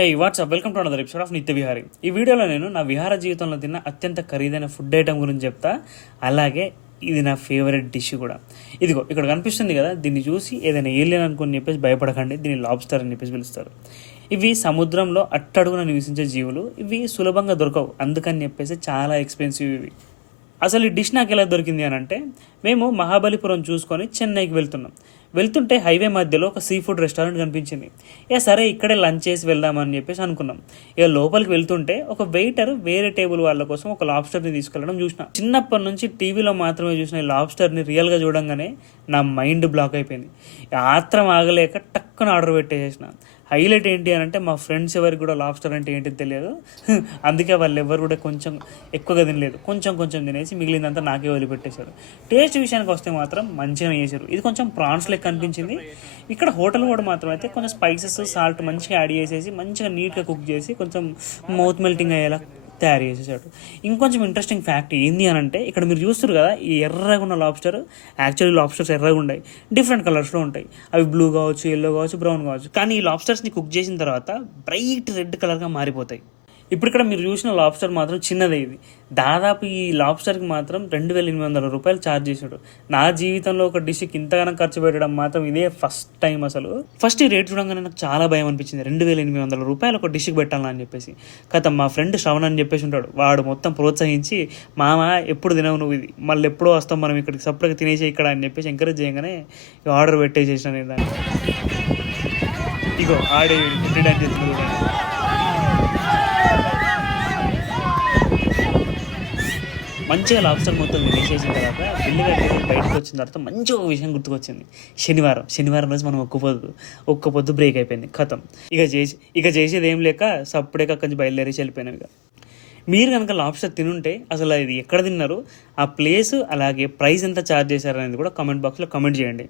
Hey WhatsApp welcome to another episode of నిత్య విహారీ. ఈ వీడియోలో నేను నా విహార జీవితంలో తిన్న అత్యంత ఖరీదైన ఫుడ్ ఐటమ్ గురించి చెప్తా. అలాగే ఇది నా ఫేవరెట్ డిష్ కూడా. ఇదిగో ఇక్కడ కనిపిస్తుంది కదా, దీన్ని చూసి ఏదైనా ఏలియన్ అనుకుని చెప్పేసి భయపడకండి. దీన్ని లాబ్స్టర్ అని చెప్పేసి పిలుస్తారు. ఇవి సముద్రంలో అట్టడుగున నివసించే జీవులు. ఇవి సులభంగా దొరకవు, అందుకని చెప్పేసి చాలా ఎక్స్పెన్సివ్ ఇవి. అసలు ఈ డిష్ నాకు ఎలా దొరికింది అని అంటే, మేము మహాబలిపురం చూసుకొని చెన్నైకి వెళ్తుంటే హైవే మధ్యలో ఒక సీ ఫుడ్ రెస్టారెంట్ కనిపించింది. సరే ఇక్కడే లంచ్ చేసి వెళ్దామని చెప్పేసి అనుకున్నాం. లోపలికి వెళ్తుంటే ఒక వెయిటర్ వేరే టేబుల్ వాళ్ళ కోసం ఒక లాబ్స్టర్ని తీసుకెళ్ళడం చూసిన. చిన్నప్పటి నుంచి టీవీలో మాత్రమే చూసిన ఈ లాబ్స్టర్ని రియల్గా చూడంగానే నా మైండ్ బ్లాక్ అయిపోయింది. ఆత్రం ఆగలేక టక్కున ఆర్డర్ పెట్టేసేసిన. హైలైట్ ఏంటి అని అంటే, మా ఫ్రెండ్స్ ఎవరికి కూడా లాబ్స్టర్ అంటే ఏంటి తెలియదు. అందుకే వాళ్ళు ఎవరు కూడా కొంచెం ఎక్కువగా తినలేదు, కొంచెం తినేసి మిగిలిందంతా నాకే వదిలిపెట్టేశారు. టేస్ట్ విషయానికి వస్తే మాత్రం మంచిగా చేశారు. ఇది కొంచెం ప్రాన్స్ లెక్క అనిపించింది. ఇక్కడ హోటల్ కూడా మాత్రం అయితే కొంచెం స్పైసెస్, సాల్ట్ మంచిగా యాడ్ చేసేసి మంచిగా నీట్గా కుక్ చేసి కొంచెం మౌత్ మెల్టింగ్ అయ్యేలా తయారు చేసేసాడు. ఇంకొంచెం ఇంట్రెస్టింగ్ ఫ్యాక్ట్ ఏంది అని అంటే, ఇక్కడ మీరు చూస్తారు కదా, ఈ ఎర్రగా ఉన్న లాబ్స్టర్, యాక్చువల్లీ లాబ్స్టర్స్ ఎర్రగా ఉంటాయి, డిఫరెంట్ కలర్స్లో ఉంటాయి. అవి బ్లూ కావచ్చు, ఎల్లో కావచ్చు, బ్రౌన్ కావచ్చు. కానీ ఈ లాబ్స్టర్స్ని కుక్ చేసిన తర్వాత బ్రైట్ రెడ్ కలర్గా మారిపోతాయి. ఇప్పుడు ఇక్కడ మీరు చూసిన లాబ్స్టర్ మాత్రం చిన్నదే. ఇది దాదాపు ఈ లాబ్స్టర్కి మాత్రం 2,800 రూపాయలు ఛార్జ్ చేశాడు. నా జీవితంలో ఒక డిష్కి ఇంతగానో ఖర్చు పెట్టడం మాత్రం ఇదే ఫస్ట్ టైం. ఫస్ట్ ఈ రేట్ చూడంగానే నాకు చాలా భయం అనిపించింది. 2,800 రూపాయలు ఒక డిష్కి పెట్టాలని చెప్పేసి. కథ మా ఫ్రెండ్ శ్రవణ్ అని చెప్పేసి ఉంటాడు, వాడు మొత్తం ప్రోత్సహించి, మామ ఎప్పుడు తినవు నువ్వు, ఇది మళ్ళీ ఎప్పుడో వస్తాం మనం ఇక్కడికి, సపరేట్గా తినేసి ఇక్కడ అని చెప్పేసి ఎంకరేజ్ చేయగానే ఆర్డర్ పెట్టేసేసిన నేను దాన్ని. ఇగో ఆడే డాన్స్ చేస్తుంది. మంచిగా లాబ్స్టర్ మొత్తం తినేసేసిన తర్వాత బిల్లు కట్టేసి బయటకు వచ్చిన తర్వాత మంచిగా ఒక విషయం గుర్తుకొచ్చింది. శనివారం రోజు మనం ఒక్క పొద్దు బ్రేక్ అయిపోయింది, ఖతం. ఇక చేసేది ఏం లేక సప్పుడే అక్కడి నుంచి బయలుదేరేసి వెళ్ళిపోయినాం. ఇక మీరు కనుక లాబ్స్టర్ తినుంటే అసలు ఇది ఎక్కడ తిన్నారు, ఆ ప్లేస్, అలాగే ప్రైస్ ఎంత ఛార్జ్ చేశారనేది కూడా కామెంట్ బాక్స్లో కామెంట్ చేయండి.